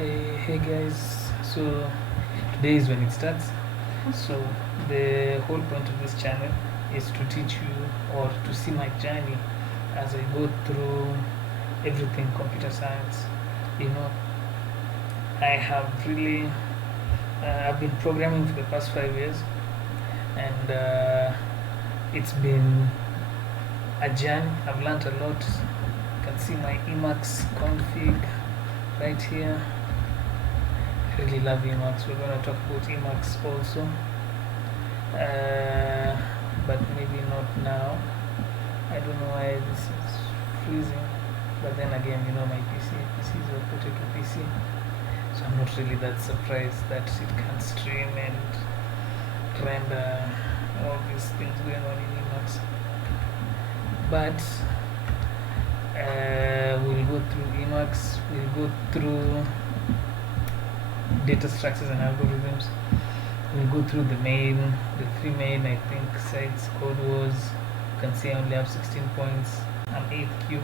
Hey guys, so today is when it starts. So the whole point of this channel is to teach you or to see my journey as I go through everything computer science. You know, I have really I've been programming for the past 5 years, and it's been a journey. I've learned a lot. You can see my Emacs config right here. I really love Emacs. We're going to talk about Emacs also, but maybe not now. I don't know why this is freezing, but then again, my PC is a potato PC, so I'm not really that surprised that it can't stream and render all these things going on in Emacs. But we'll go through Emacs, we'll go through data structures and algorithms. We'll go through the three main, I think, sites. Code Wars. You can see I only have 16 points. I'm 8th queue.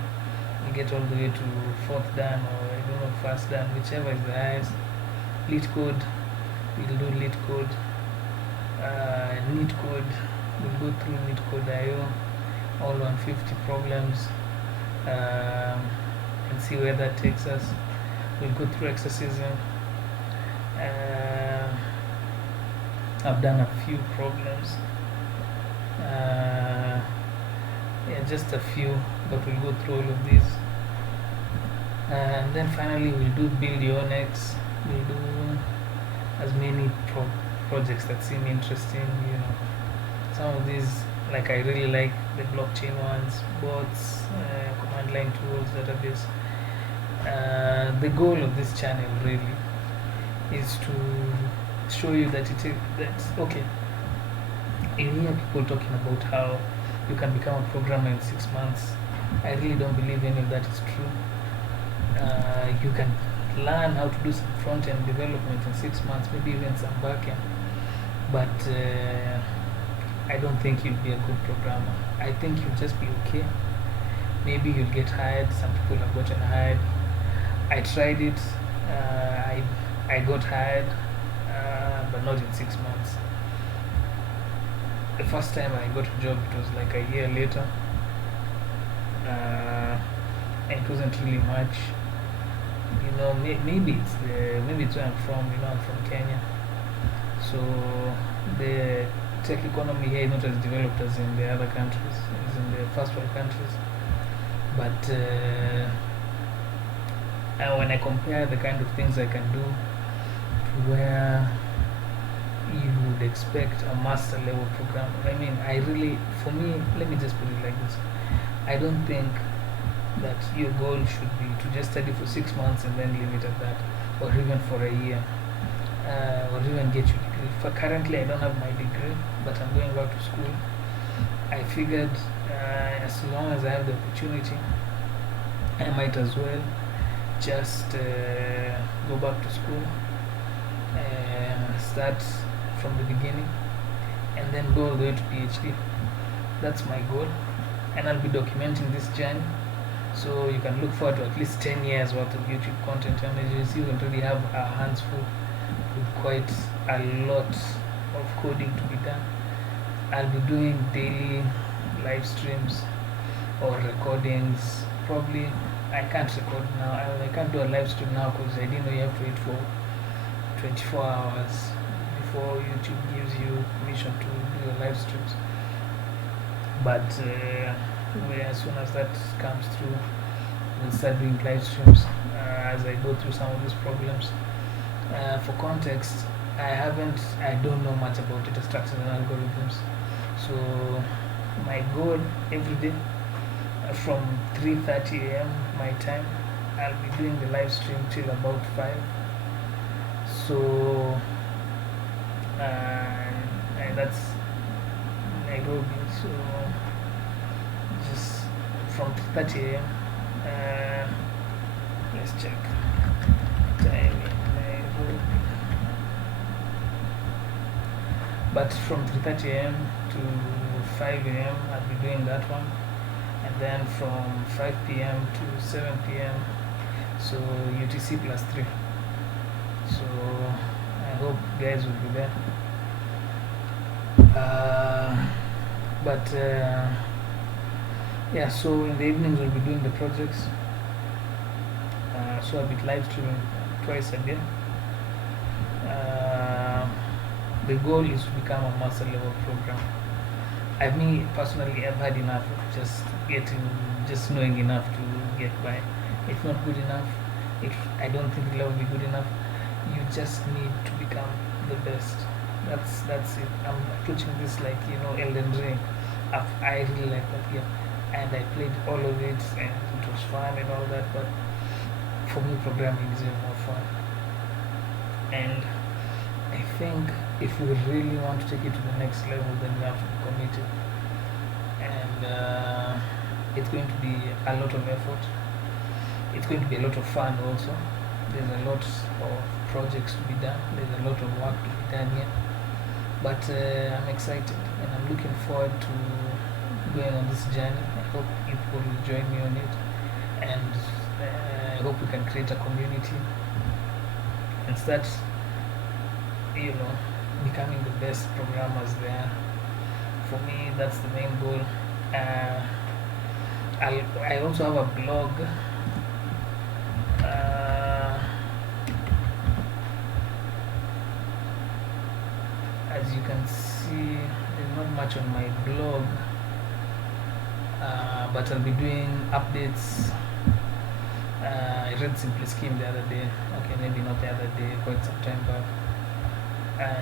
We get all the way to 4th dan, or I don't know, 1st dan, whichever is the highest. LeetCode. We'll do LeetCode. NeetCode. We'll go through NeetCode.io. All 150 problems. And see where that takes us. We'll go through exorcism. I've done a few problems, just a few, but we'll go through all of these, and then finally we'll do build your next. We'll do as many projects that seem interesting. Some of these, like, I really like the blockchain ones, bots, command line tools, database. The goal of this channel really is to show you that that's okay. You hear people talking about how you can become a programmer in 6 months. I really don't believe any of that is true. You can learn how to do some front-end development in 6 months, maybe even some back-end, but I don't think you'll be a good programmer. I think you'll just be okay. Maybe you'll get hired. Some people have gotten hired. I tried it. I got hired, but not in 6 months. The first time I got a job, it was like a year later, and it wasn't really much. Maybe it's where I'm from. I'm from Kenya, so the tech economy here is not as developed as in the other countries, as in the first world countries. But when I compare the kind of things I can do to where you would expect a master level programmer, for me, let me just put it like this. I don't think that your goal should be to just study for 6 months and then leave it at that, or even for a year, or even get your degree. Currently, I don't have my degree, but I'm going back to school. I figured as long as I have the opportunity, I might as well just go back to school, start from the beginning, and then go all the way to PhD. That's my goal, and I'll be documenting this journey, so you can look forward to at least 10 years worth of YouTube content. And as you see, we already have our hands full with quite a lot of coding to be done. I'll be doing daily live streams or recordings. Probably I can't record now. I can't do a live stream now because I didn't know you have to wait for 24 hours before YouTube gives you permission to do your live streams. But as soon as that comes through, we'll start doing live streams as I go through some of these problems. For context, I don't know much about data structures and algorithms. So my goal every day, from 3:30 a.m. my time, I'll be doing the live stream till about 5. So and that's Nairobi. So just from 3:30 a.m. Let's check time in Nairobi. But from 3:30 a.m. to 5 a.m. I'll be doing that one, and then from 5 p.m. to 7 p.m. so UTC plus 3. So I hope guys will be there. But yeah, so in the evenings we'll be doing the projects. So I'll be live streaming twice a day. Uh, the goal is to become a master level program. Me personally, I've had enough of just knowing enough to get by. It's not good enough. I don't think it'll ever be good enough. You just need to become the best. That's it. I'm approaching this like Elden Ring. I really like that game, and I played all of it, and it was fun and all that. But for me, programming is even more fun. And I think if we really want to take it to the next level, then we have to be committed, and it's going to be a lot of effort. It's going to be a lot of fun also. There's a lot of projects to be done. There's a lot of work to be done here. But I'm excited and I'm looking forward to going on this journey. I hope people will join me on it, and I hope we can create a community and start, becoming the best programmers there. For me, that's the main goal. I also have a blog. As you can see, there's not much on my blog, but I'll be doing updates. I read Simply Scheme the other day. Okay, maybe not the other day, quite some time back.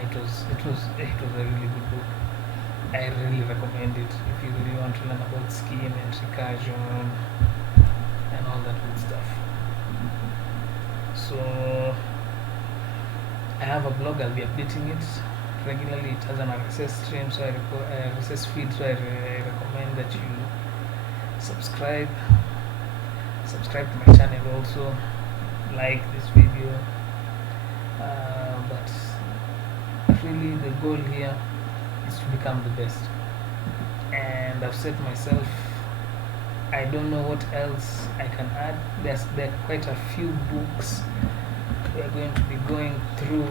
It was a really good book. I really recommend it if you really want to learn about scheme and recursion and all that good stuff. So I have a blog. I'll be updating it regularly. It has an RSS stream, so RSS feed. So I recommend that you subscribe to my channel. Also, like this video. But really, the goal here is to become the best. And I've set myself. I don't know what else I can add. There are quite a few books we're going to be going through,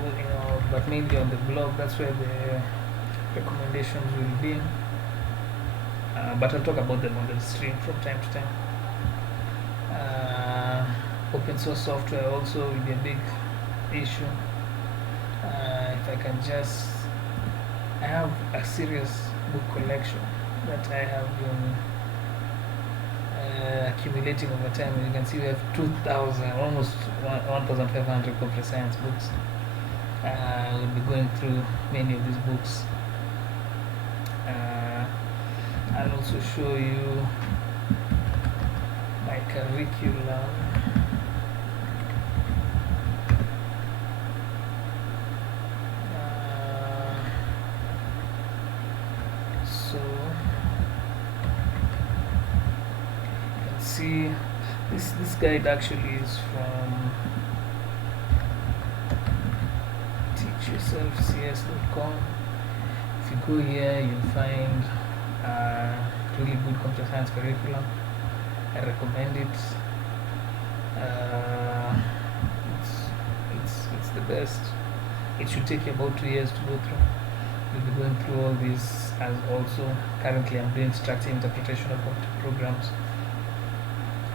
but maybe on the blog, that's where the recommendations will be. But I'll talk about them on the stream from time to time. Open source software also will be a big issue. If I can I have a serious book collection that I have been accumulating over time. You can see we have 2,000, almost 1,500 computer science books. We'll be going through many of these books. I'll also show you my curriculum. So you can see this guide actually is from teachyourselfcs.com. If you go here, you'll find really good computer science curriculum. I recommend it. It's the best. It should take you about 2 years to go through. We'll be going through all these. As also currently I'm doing structured interpretation of computer programs.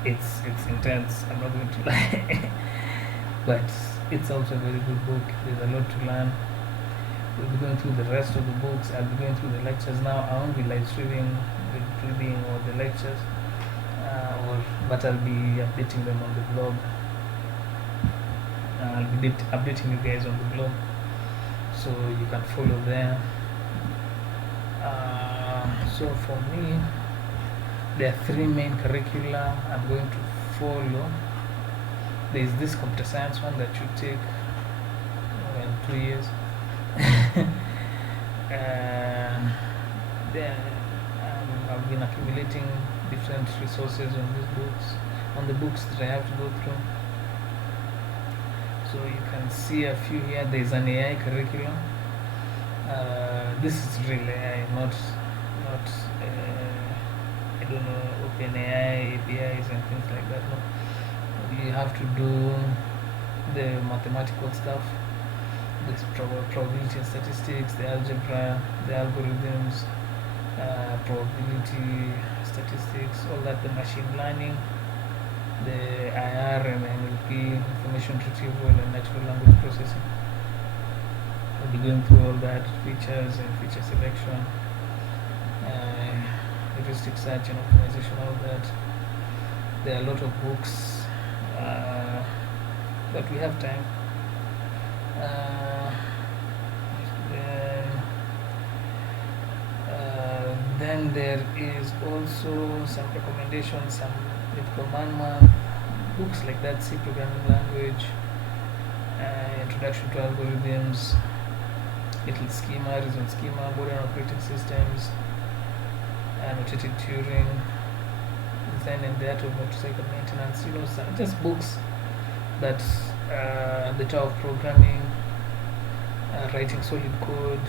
It's intense, I'm not going to lie. But it's also a very good book. There's a lot to learn. We'll be going through the rest of the books. I'll be going through the lectures now. I won't be live streaming the reading or the lectures, but I'll be updating them on the blog. I'll be updating you guys on the blog, so you can follow there. So for me, there are 3 main curricula I'm going to follow. There is this computer science one that should take 2 years. I've been accumulating different resources on these books, on the books that I have to go through. So you can see a few here. There is an AI curriculum. This is real AI, not I don't know, OpenAI APIs and things like that. No, you have to do the mathematical stuff, the probability and statistics, the algebra, the algorithms, probability, statistics, all that, the machine learning, the IR and NLP, information retrieval and natural language processing. I'll be going through all that, features and feature selection, heuristic search and optimization, all that. There are a lot of books, but we have time. Then there is also some recommendations, some with command books like that, C programming language, introduction to algorithms, little schema, result schema, modern operating systems, annotated Turing, design and the art of motorcycle maintenance. Just books that the Tower of Programming, writing solid code,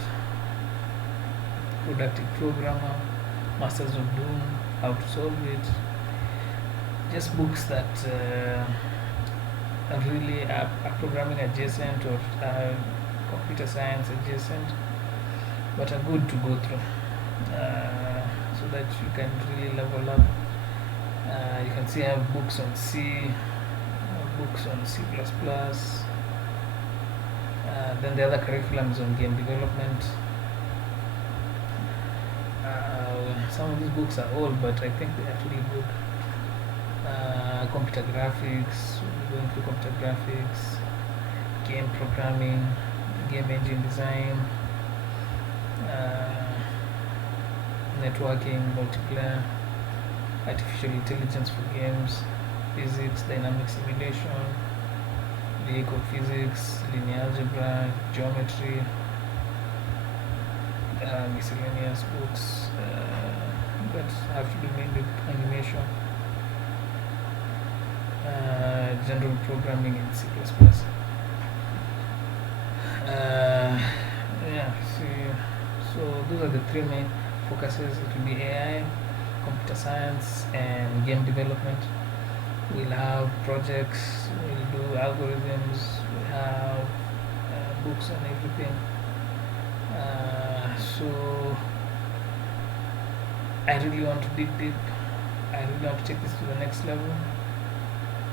productive programmer, Masters of Doom, how to solve it. Just books that are really are programming adjacent or computer science adjacent, but are good to go through, so that you can really level up. You can see I have books on C, books on C++. Then the other curriculums on game development. Some of these books are old, but I think they're actually good. Computer graphics, going through computer graphics, game programming, game engine design, networking, multiplayer, artificial intelligence for games, physics, dynamic simulation, vehicle physics, linear algebra, geometry, miscellaneous books that have to do mainly with animation, general programming in C++. So those are the three main focuses. It will be AI, computer science, and game development. We'll have projects, we'll do algorithms, we'll have books on everything. So I really want to dig deep. I really want to take this to the next level,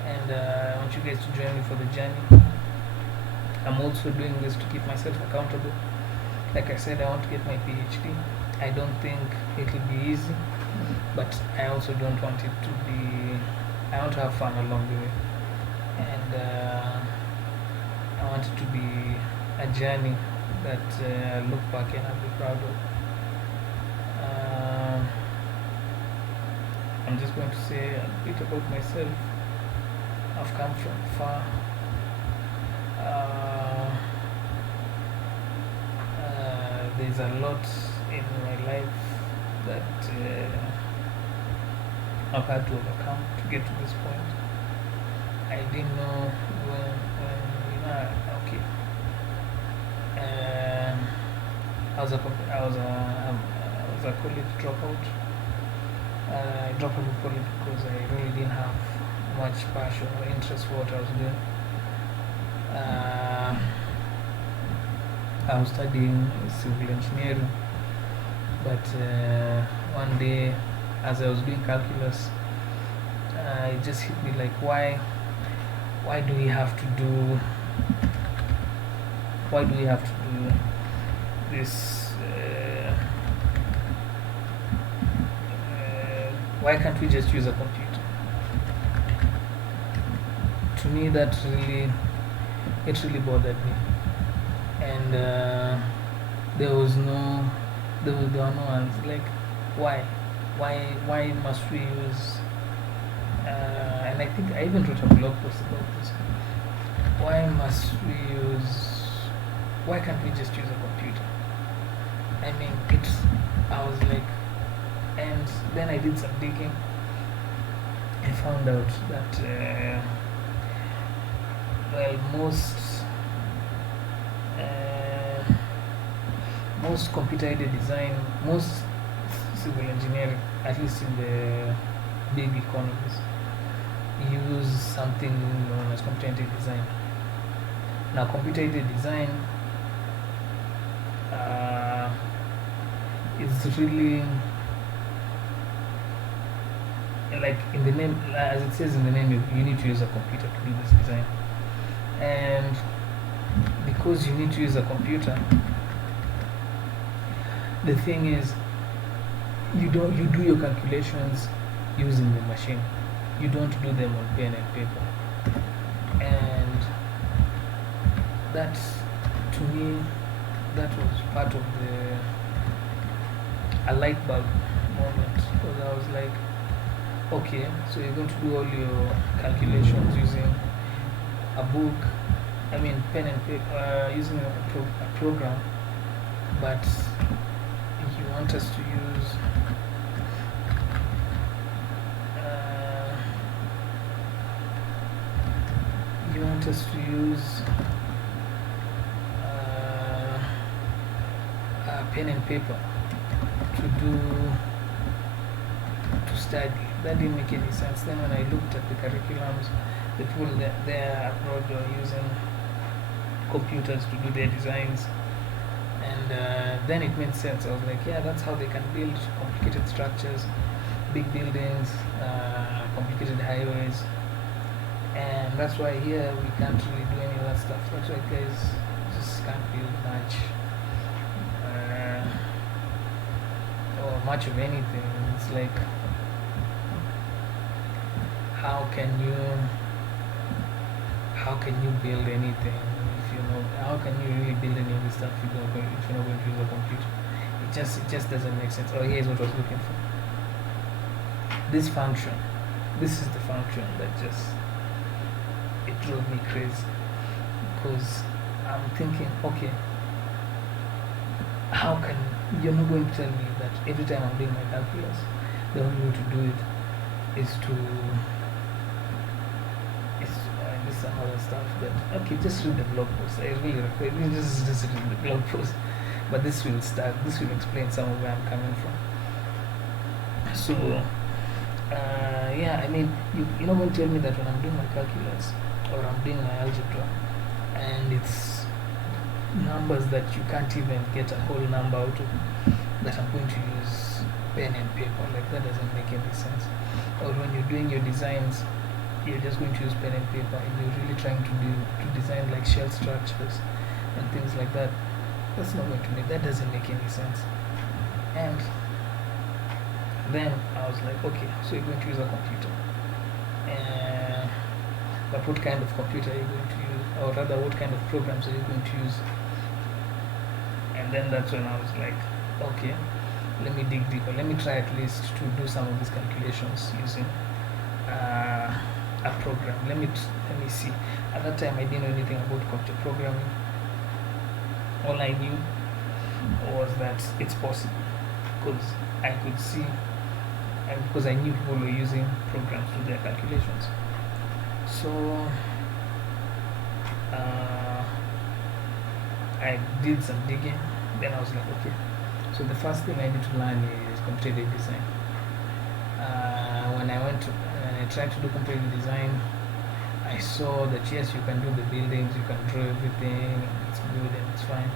and I want you guys to join me for the journey. I'm also doing this to keep myself accountable. Like I said, I want to get my PhD. I don't think it will be easy, but I also don't want it to be. I want to have fun along the way, and I want it to be a journey that I look back and I'll be proud of. I'm just going to say a bit about myself. I've come from far. There's a lot in my life that I've had to overcome to get to this point. I didn't know okay. I was a college dropout. I dropped out of college because I really didn't have much passion or interest for what I was doing. I was studying civil engineering, but one day, as I was doing calculus, it just hit me like, why do we have to do this? Why can't we just use a computer? To me, that really bothered me, and there were no answers. Like, why must we use? And I think I even wrote a blog post about this. Why can't we just use a computer? I mean, I was like, and then I did some digging. I found out that most computer-aided design, most civil engineering, at least in the big economies, use something known as computer-aided design. Now, computer-aided design is really, like in the name, as it says in the name, you need to use a computer to do this design. And because you need to use a computer, the thing is, you do your calculations using the machine. You don't do them on pen and paper. And that, to me, that was part of a light bulb moment, because I was like, okay, so you're going to do all your calculations using a book, I mean pen and paper, using a program, but you want us to use pen and paper to study. That didn't make any sense. Then when I looked at the curriculums, the people there abroad were using computers to do their designs, and then it made sense. I was like, yeah, that's how they can build complicated structures, big buildings, complicated highways. And that's why here we can't really do any of that stuff. That's why guys just can't build much or much of anything. It's like, how can you build anything if you know, how can you really build any of this stuff if you're not going to use a computer? It just doesn't make sense. Oh, here's what I was looking for. This function. This is the function that just, it drove me crazy, because I'm thinking, okay, how can, you're not going to tell me that every time I'm doing my calculus, the only way to do it is to this some other stuff that, okay, just read the blog post. I really recommend you just read the blog post, but this will explain some of where I'm coming from. So yeah, I mean, you're not going to tell me that when I'm doing my calculus or I'm doing my algebra and it's numbers that you can't even get a whole number out of, that I'm going to use pen and paper. Like, that doesn't make any sense. Or when you're doing your designs, you're just going to use pen and paper, and you're really trying to design like shell structures and things like that. That's not going to make, that doesn't make any sense. And then I was like, okay, so you're going to use a computer, but what kind of computer are you going to use, or rather what kind of programs are you going to use? And then that's when I was like, okay, let me dig deeper, let me try at least to do some of these calculations using a program. Let me see. At that time I didn't know anything about computer programming. All I knew was that it's possible, because I could see, and because I knew people were using programs to do their calculations. So I did some digging. Then I was like, okay, so the first thing I need to learn is computer design. When I tried to do computer design, I saw that yes, you can do the buildings, you can draw everything, it's good and it's fine.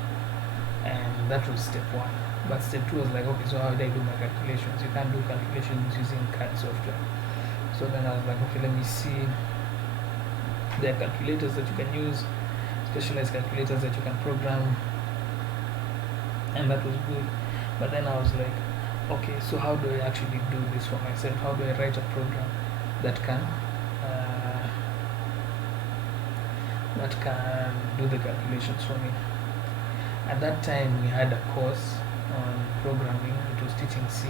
And that was step one. But step two was like, okay, so how do I do my calculations? You can't do calculations using CAD software. So then I was like, okay, let me see. There are calculators that you can use, specialized calculators that you can program, and that was good. But then I was like, okay, so how do I actually do this for myself? How do I write a program that can do the calculations for me? At that time we had a course on programming. It was teaching C,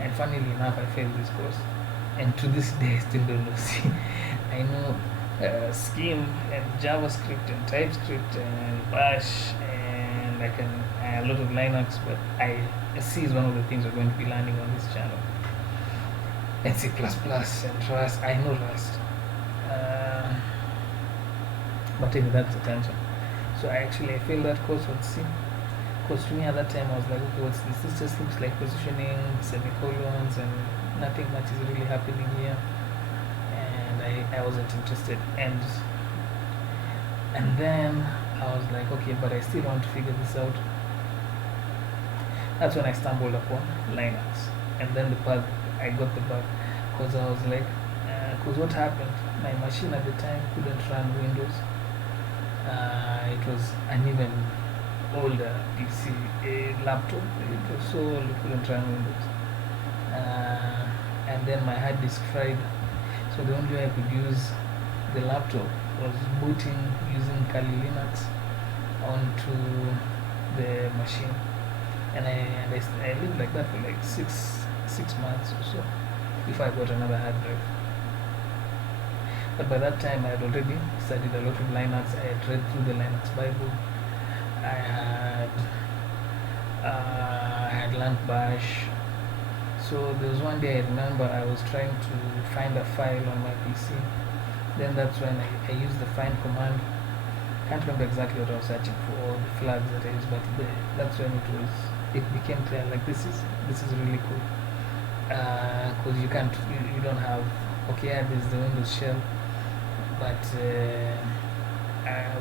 and funnily enough I failed this course, and to this day I still don't know C. I know Scheme and JavaScript and TypeScript and Bash, and I can a lot of Linux, but C is one of the things we're going to be learning on this channel, and C++ and Rust. I know Rust, but anyway, that's a tangent. So I failed that course on C, because to me at that time I was like, okay, what's this? This just looks like positioning, semicolons, and nothing much is really happening here. And I wasn't interested. And And then I was like, okay, but I still want to figure this out. That's when I stumbled upon Linux, and then the bug. I got the bug because I was like, because what happened? My machine at the time couldn't run Windows. It was an even older PC, a laptop. It was so old it couldn't run Windows. And then my hard disk fried, so the only way I could use the laptop was booting using Kali Linux onto the machine, and I lived like that for like six months or so before I got another hard drive. But by that time, I had already studied a lot of Linux. I had read through the Linux Bible. I had learned Bash. So there was one day I remember I was trying to find a file on my PC. Then that's when I used the find command. Can't remember exactly what I was searching for, or the flags that I used, but that's when it became clear. Like this is really cool, because you don't have, okay, yeah, there's the Windows shell, but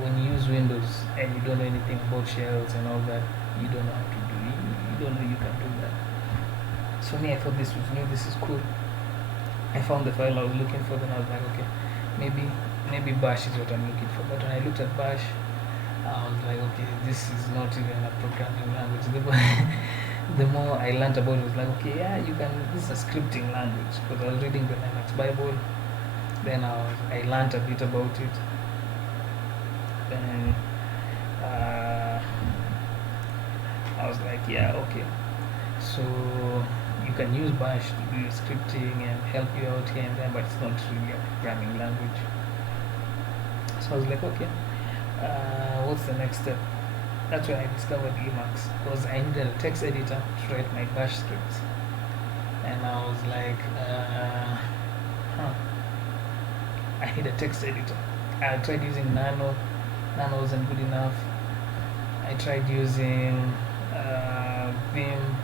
when you use Windows and you don't know anything about shells and all that, you don't know how to do it. You don't know you can do that. So me, I thought this was new. This is cool. I found the file I was looking for. Then I was like, okay, maybe Bash is what I'm looking for. But when I looked at Bash, I was like, okay, this is not even a programming language. The more I learned about it, was like, okay, yeah, you can. This is a scripting language, because I was reading the Linux Bible. Then I learned a bit about it. Then I was like, yeah, okay. So you can use Bash to do your scripting and help you out here and there, but it's not really a programming language. So I was like, okay, what's the next step? That's when I discovered Emacs, because I needed a text editor to write my Bash scripts. And I was like, I need a text editor. I tried using Nano. Nano wasn't good enough. I tried using Vim.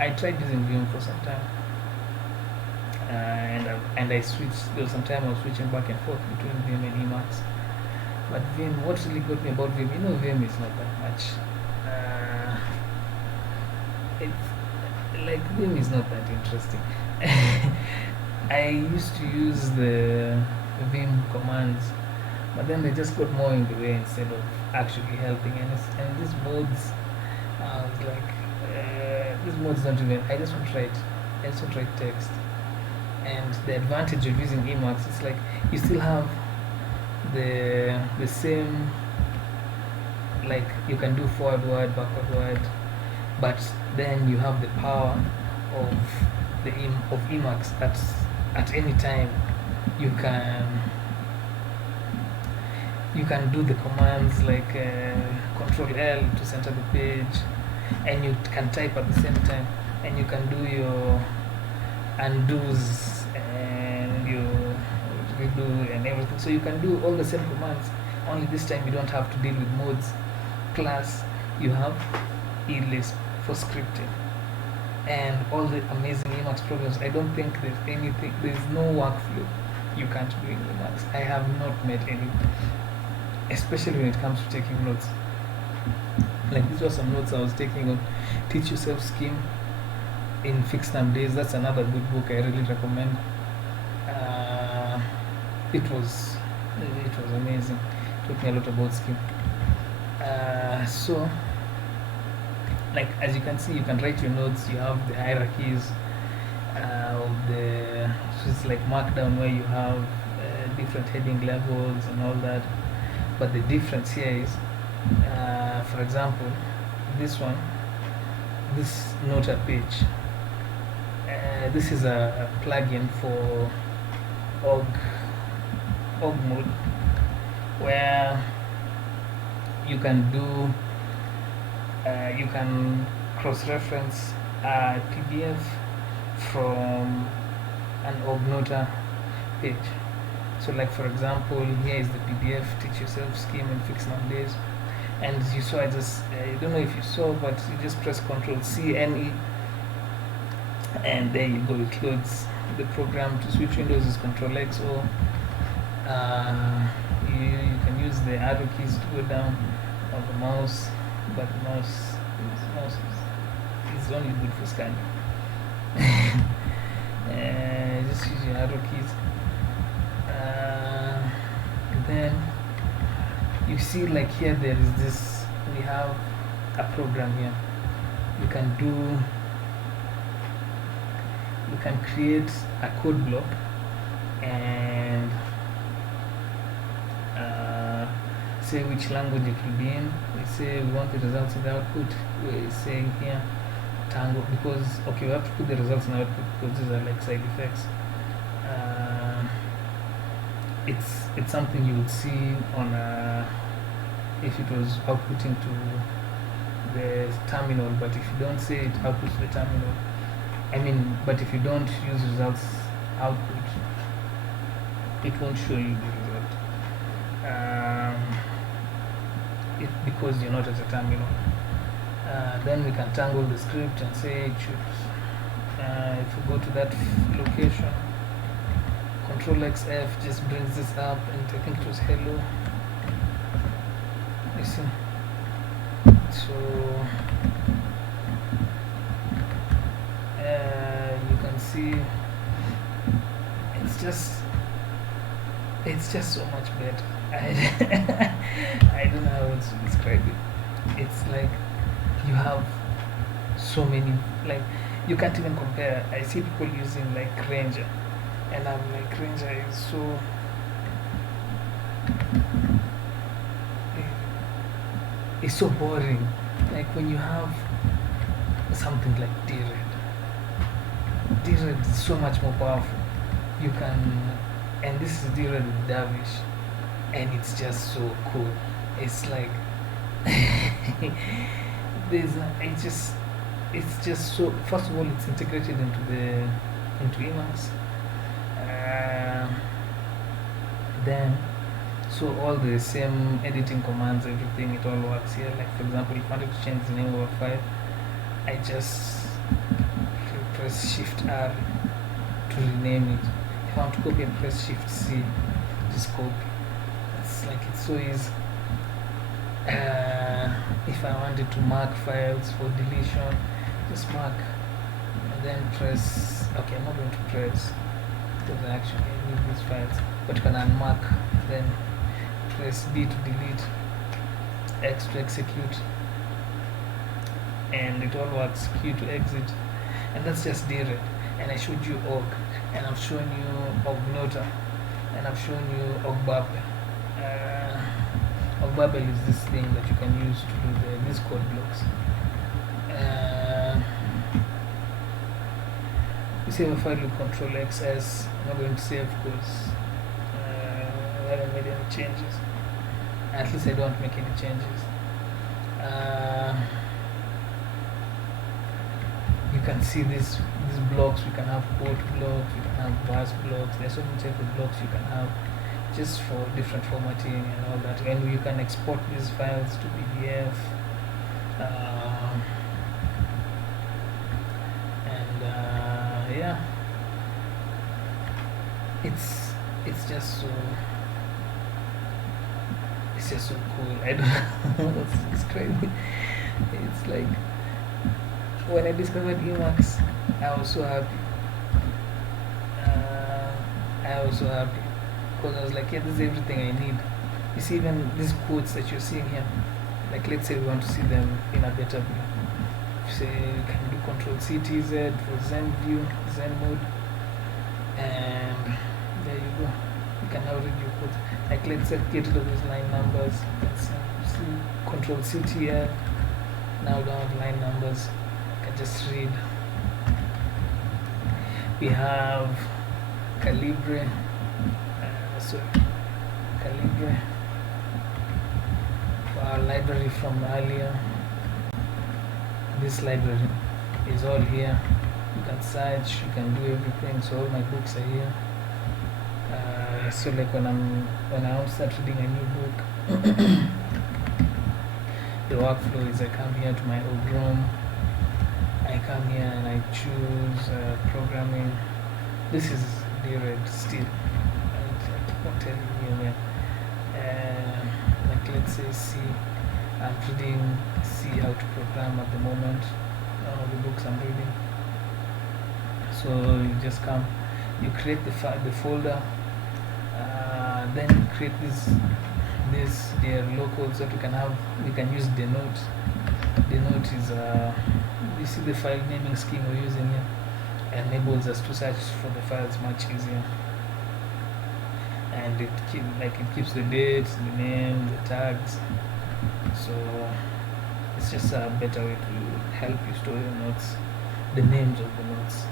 I tried using Vim for some time, and I switched. There was some time I was switching back and forth between Vim and Emacs. But Vim, what really got me about Vim, Vim is not that much. It's like Vim is not that interesting. I used to use the Vim commands, but then they just got more in the way instead of actually helping. And these modes, I was like, these modes don't even. I just want to write text. And the advantage of using Emacs is like you still have the same, like you can do forward word, backward word, but then you have the power of of Emacs at any time. You can do the commands like Control L to center the page, and you can type at the same time, and you can do your undos and your redo and everything. So you can do all the same commands. Only this time you don't have to deal with modes. Plus, you have eLisp for scripting and all the amazing Emacs programs. I don't think there's no workflow you can't do in Emacs. I have not met any, especially when it comes to taking notes. Like these were some notes I was taking on Teach Yourself Scheme in Fixed Number Days. That's another good book I really recommend. It was amazing. It taught me a lot about Scheme. So like as you can see, you can write your notes. You have the hierarchies of the, so it's like Markdown where you have different heading levels and all that. But the difference here is, for example, this Nota page. This is a plugin for org mode, where you can do you can cross-reference a PDF from an org Nota page. So like for example, here is the PDF Teach Yourself Scheme in Fixed Number Days, and as you saw, I don't know if you saw, but you just press Ctrl+C+N+E, and there you go, it loads the program. To switch windows is Ctrl+X, You can use the arrow keys to go down on the mouse, but the mouse is only good for scanning. Just use your arrow keys. Then you see, like here, there is this. We have a program here. You can create a code block and say which language it will be in. We say we want the results in the output. We're saying here Tango, because okay, we have to put the results in the output because these are like side effects. It's something you would see on if it was outputting to the terminal, but if you don't say it outputs the terminal, but if you don't use results output, it won't show you the result. Because you're not at a terminal. Then we can tangle the script and say it should. If we go to that location, Control XF just brings this up, and I think it was hello. You see. So you can see it's just so much better. I don't know how else to describe it. It's like you have so many, like you can't even compare. I see people using like Ranger, and I'm like, Ranger is so it's so boring. Like when you have something like D-Red is so much more powerful. You can, and this is D-Red with Davish, and it's just so cool. It's like it's just so. First of all, it's integrated into Emacs. Then, so all the same editing commands, everything, it all works here. Like for example, if I wanted to change the name of a file, I just press Shift R to rename it. If I want to copy, and press Shift C, just copy. It's so easy. If I wanted to mark files for deletion, just mark and then press. Okay, I'm not going to press because I actually need these files, but you can unmark, then press D to delete, X to execute, and it all works. Q to exit, and that's just D-Red. And I showed you Ogg, and I've shown you Oggnota, and I've shown you Ogbabel. Ogbabel is this thing that you can use to do these code blocks. We save a file with Control XS. I'm not going to save because I haven't made any changes. At least I don't make any changes. You can see these blocks. We can have port blocks, we can have bus blocks. There's so many types of blocks you can have just for different formatting and all that. And you can export these files to PDF. Yeah, it's just so cool. I don't know. It's crazy. It's like when I discovered Emacs, I was so happy. Because I was like, yeah, this is everything I need. You see, even these quotes that you're seeing here, like let's say we want to see them in a better view. Say you can do Control CTZ for Zen view, Zen mode, and there you go. You can now read your code. Like let's say get rid of these line numbers. Let's see Control CTL. Now down have line numbers. You can just read. We have Calibre. Calibre for our library from earlier. This library is all here. You can search, you can do everything. So all my books are here. So like when I want to start reading a new book, the workflow is I come here to my old room. I come here and I choose programming. This is D-Red still. I'm telling you, man. Like let's say C, I'm reading C how to program at the moment. One of the books I'm reading. So you just come, you create the folder, then you create this their locals that we can use denote. Denote is you see the file naming scheme we're using here enables us to search for the files much easier, and it keeps the dates, the name, the tags. So it's just a better way to help you store your notes, the names of the notes.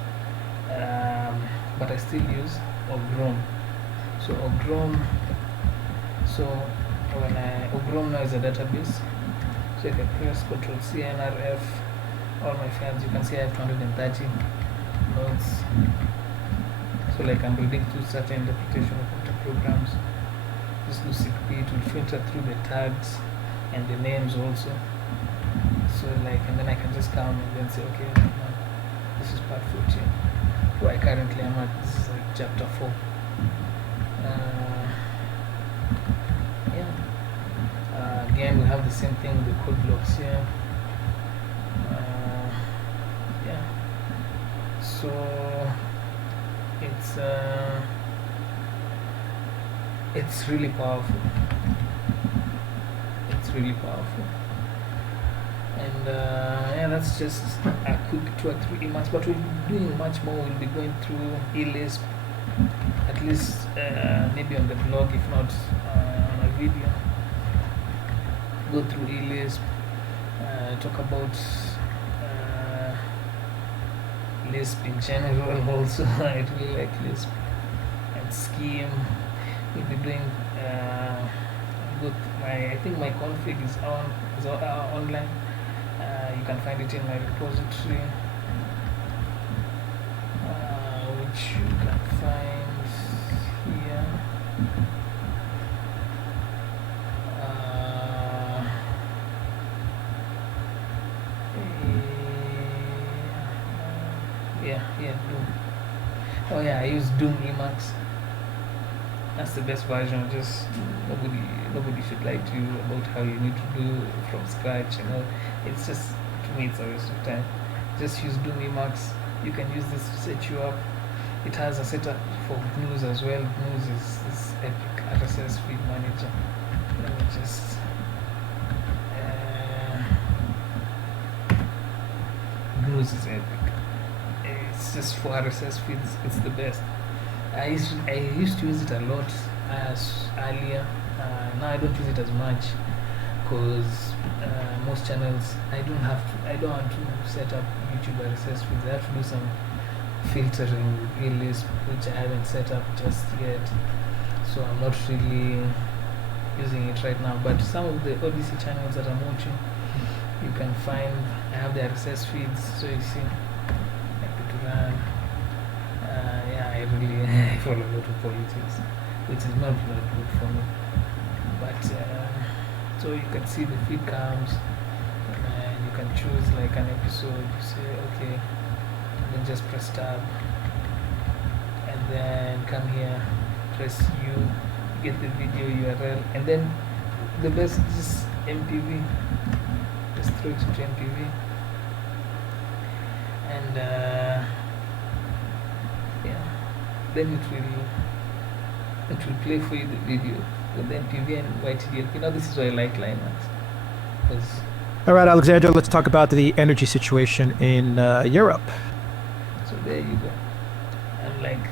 But I still use Ogrom. So Ogrom, Ogrom now is a database. So if I press Ctrl C NRF, all my files, you can see I have 230 notes. So like I'm reading through certain interpretation of computer programs. This LucidP, it will filter through the tags and the names also. So like, and then I can just come and then say, okay, this is part 14. Where I currently am at, this is like chapter 4. Again, we have the same thing with the code blocks here. Yeah. So it's really powerful. It's really powerful. And yeah, that's just a quick 2 or 3 months. But we'll be doing much more. We'll be going through eLisp, at least maybe on the blog, if not on a video. Go through eLisp, talk about Lisp in general also. I really like Lisp and Scheme. We'll be doing I think my config is online. You can find it in my repository, which you can find here. Yeah, Doom. Oh yeah, I use Doom Emacs. That's the best version. Just nobody should lie to you about how you need to do from scratch. It's just, to me, it's a waste of time. Just use Doom Emacs. You can use this to set you up. It has a setup for GNUs as well. GNUs is this epic RSS feed manager. Let me just GNUs is epic. It's just for RSS feeds. It's the best. I used to use it a lot earlier. Now I don't use it as much because most channels I don't want to set up YouTube RSS feeds. I have to do some filtering with eLisp, which I haven't set up just yet. So I'm not really using it right now. But some of the Odyssey channels that I'm watching, you can find I have the RSS feeds. So you see, yeah, I follow a lot of politics, which is not good for me. But so you can see the feed comes, and you can choose like an episode. You say okay, and then just press tab, and then come here, press U, get the video URL, and then the best is MPV. Just throw it to MPV, and yeah, then it will play for you the video with the MPV and YTDL. This is why I like Linux. All right, Alexander, let's talk about the energy situation in Europe. So there you go. I'm like,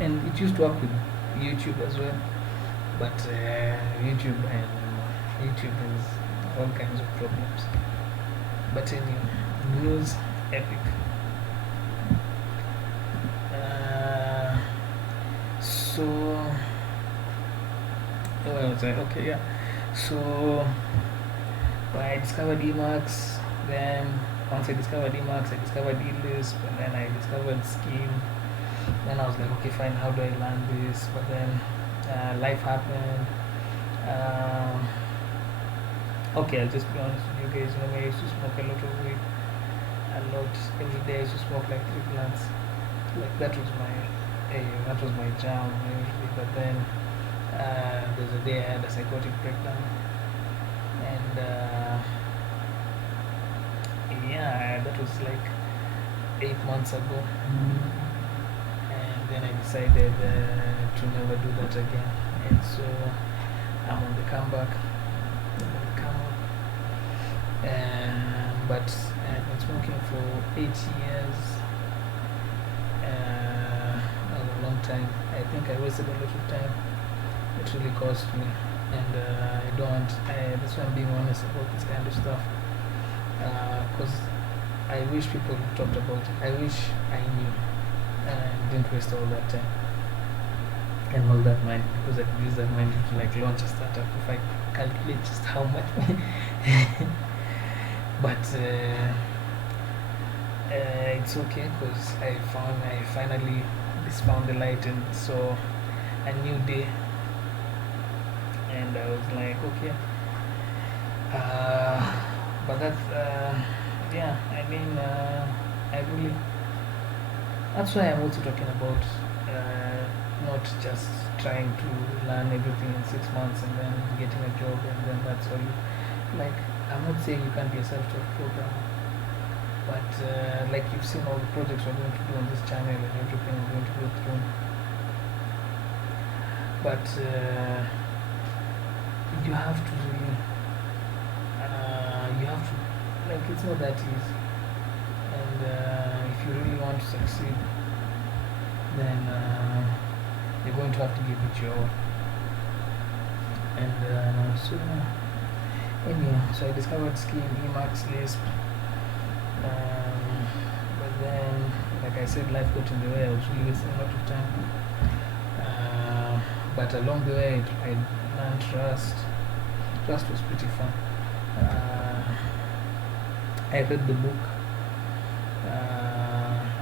and it used to work with YouTube as well, but YouTube has all kinds of problems. But anyway, news epic. Okay, yeah. So I discovered Emacs. Then once I discovered Emacs, I discovered eLisp, and then I discovered Scheme. Then I was like, okay, fine. How do I learn this? But then life happened. Okay, I'll just be honest with you guys. I used to smoke a lot of weed. Every day I used to smoke like 3 plants. Like that was that was my jam usually. But then there's a day I had a psychotic breakdown, and yeah, that was like 8 months ago, and then I decided to never do that again, and so I'm on the comeback, I'm on the come up, but I've been smoking for 8 years. That was a long time. I think I wasted a lot of time. It really cost me, and I don't. That's why I'm being honest about this kind of stuff, because I wish people talked about it. I wish I knew and didn't waste all that time and all that money, because I could use that money to like launch a startup if I calculate just how much. But it's okay, because I finally this found the light and saw a new day, and I was like, okay. But that's yeah. I mean, I really. That's why I'm also talking about not just trying to learn everything in 6 months and then getting a job and then that's all. Like, I'm not saying you can't be a self-taught programmer, but like you've seen all the projects we're going to do on this channel and everything we're going to go through. But you have to really, you have to, like, it's not that easy. And if you really want to succeed, then you're going to have to give it your all. And so, anyhow, so I discovered Scheme, Emacs, Lisp. But then, like I said, life got in the way. I was really wasting a lot of time. But along the way, I learned Rust. Rust was pretty fun. I read the book.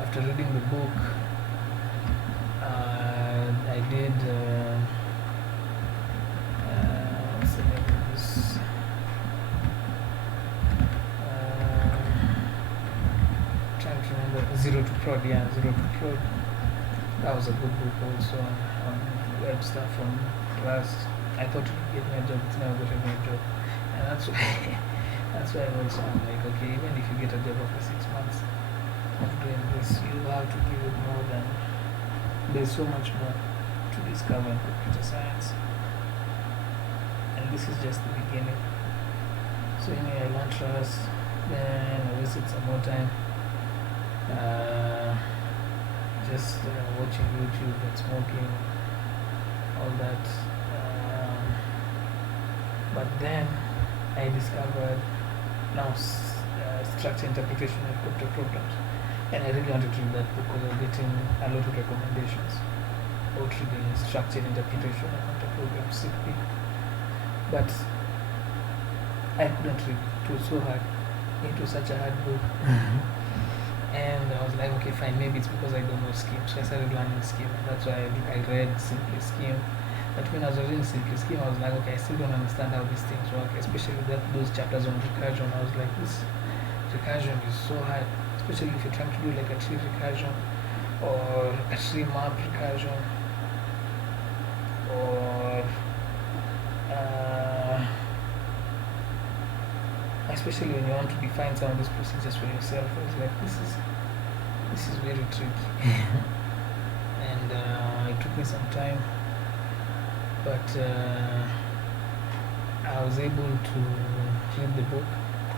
After reading the book, I did. What's the name of this? Trying to remember. Zero to Prod. Yeah, Zero to Prod. That was a good book also on web stuff on Rust. I thought it would get me a job. It's never got me a job, and that's why. That's why also I'm like, okay, even if you get a job after 6 months of doing this, you have to give it more than. There's so much more to discover in computer science, and this is just the beginning. So anyway, I learned Rust, then I wasted some more time just watching YouTube and smoking, all that. But then I discovered now structure interpretation of computer programs, and I really wanted to read that book because I was getting a lot of recommendations about reading structured interpretation of computer programs, CP. But I couldn't read it. It was so hard. It was such a hard book. And I was like, okay, fine, maybe it's because I don't know Scheme. So I started learning Scheme. That's why I read Simply Scheme. But when I was reading Simply Scheme, I was like, okay, I still don't understand how these things work, especially those chapters on recursion. I was like, this recursion is so hard, especially if you're trying to do like a tree recursion or a tree map recursion or especially when you want to define some of these procedures for yourself. I was like, this is very tricky. And it took me some time, but I was able to read the book.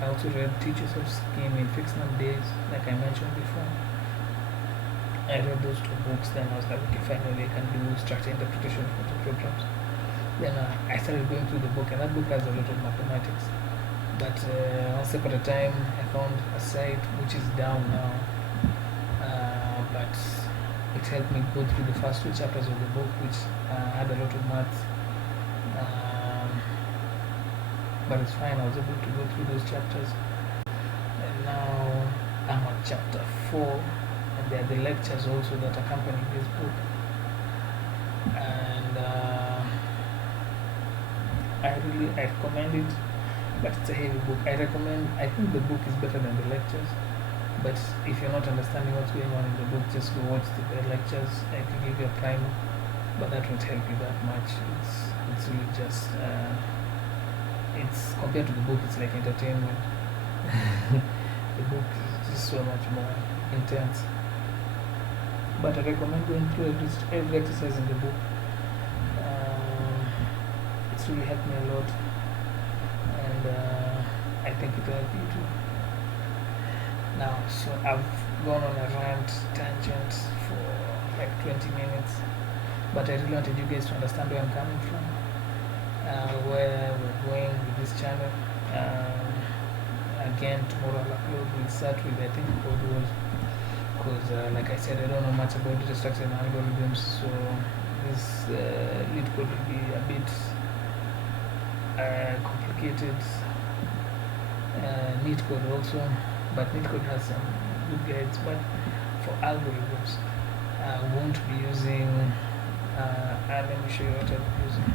I also read Teachers of Scheme in Fixed Number Days, like I mentioned before. I read those two books, then I was like, okay, finally I can do structure interpretation of computer programs. Then I started going through the book, and that book has a lot of mathematics. But one step at a time, I found a site which is down now. But it helped me go through the first 2 chapters of the book, which had a lot of maths. But it's fine, I was able to go through those chapters. And now I'm on chapter 4, and there are the lectures also that accompany this book. And I recommend it, but it's a heavy book. I think the book is better than the lectures, But if you're not understanding what's going on in the book, just go watch the lectures. I can give you a primer, but that won't help you that much. It's really just it's compared to the book, it's like entertainment. The book is just so much more intense. But I recommend going through every exercise in the book. It's really helped me a lot, and I think it will help you too. Now, so I've gone on a rant tangent for like 20 minutes, but I really wanted you guys to understand where I'm coming from, where we're going with this channel. Again, tomorrow I'll upload. We'll start with, I think, code wars, because like I said, I don't know much about data structure and algorithms, so this lead code will be a bit complicated. Neat code also, but neat code has some good guides. But for algorithms, I won't be using. Let me show you what I'm using.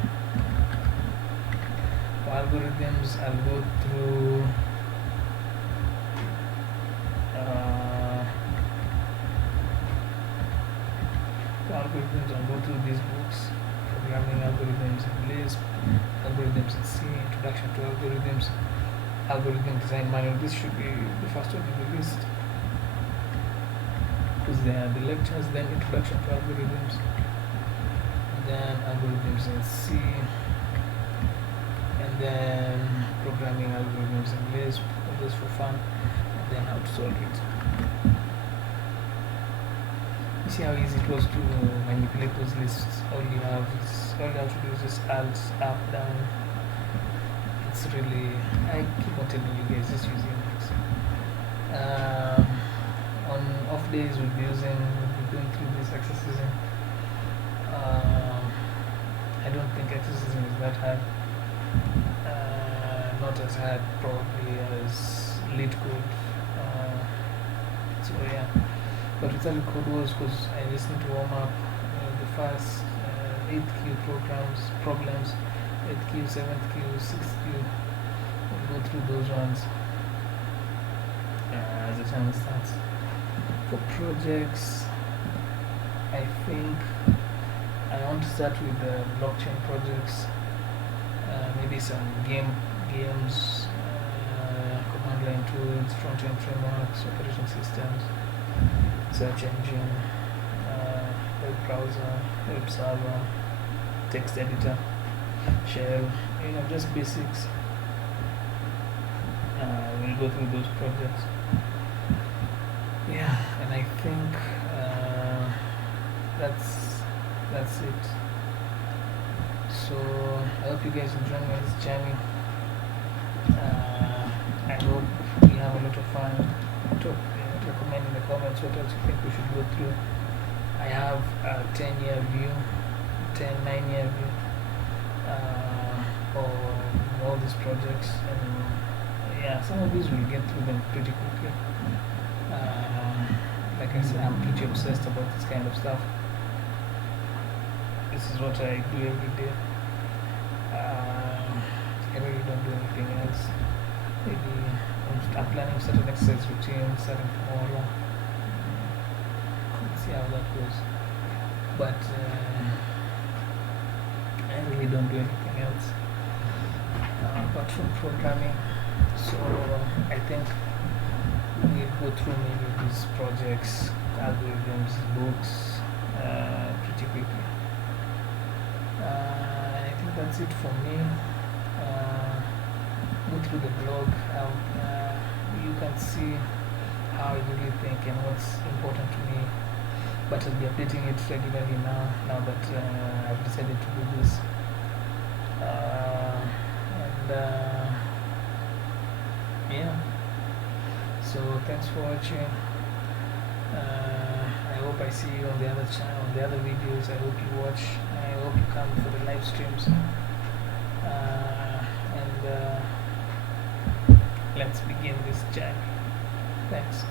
For algorithms, I'll go through. Algorithms, I'll go through these books: programming algorithms in Lisp, algorithms in C, introduction to algorithms, algorithm design manual. This should be the first one in the list, because they are the lectures, then introduction to algorithms, then algorithms in C, and then programming algorithms in Lisp, just for fun, and then how to solve it. You see how easy it was to manipulate those lists. All you have to do is just alt, up, down. It's really, I keep on telling you guys, just use Emacs. On off days we'll be going through this exercising. I don't think exercising is that hard. Not as hard probably as lead code. So yeah. But we started code was because I listened to warm up the first 8Q problems, 8Q, 7Q, 6Q. We'll go through those ones as the channel starts. For projects, I think I want to start with the blockchain projects, maybe some games, command line tools, front-end frameworks, operation systems, search engine, web browser, web server, text editor, shell, just basics. We'll go through those projects. Yeah, and I think that's it. So I hope you guys enjoy this journey. I hope we have a lot of fun. Recommend in the comments what else you think we should go through. I have a 10-year view, 9-year view of all these projects, and yeah, some of these we'll get through them pretty quickly. Like I said, I'm pretty obsessed about this kind of stuff. This is what I do every day. I really don't do anything else. Maybe I'm planning certain exercise routines starting tomorrow. Let's see how that goes. But I really don't do anything else apart from programming. So I think we'll go through maybe these projects, algorithms, books pretty quickly. I think that's it for me. Go through the blog. You can see how I really think and what's important to me. But I'll be updating it regularly now that I've decided to do this. Yeah. So thanks for watching. I hope I see you on the other channel, on the other videos. I hope you watch. I hope you come for the live streams. Let's begin this journey. Thanks.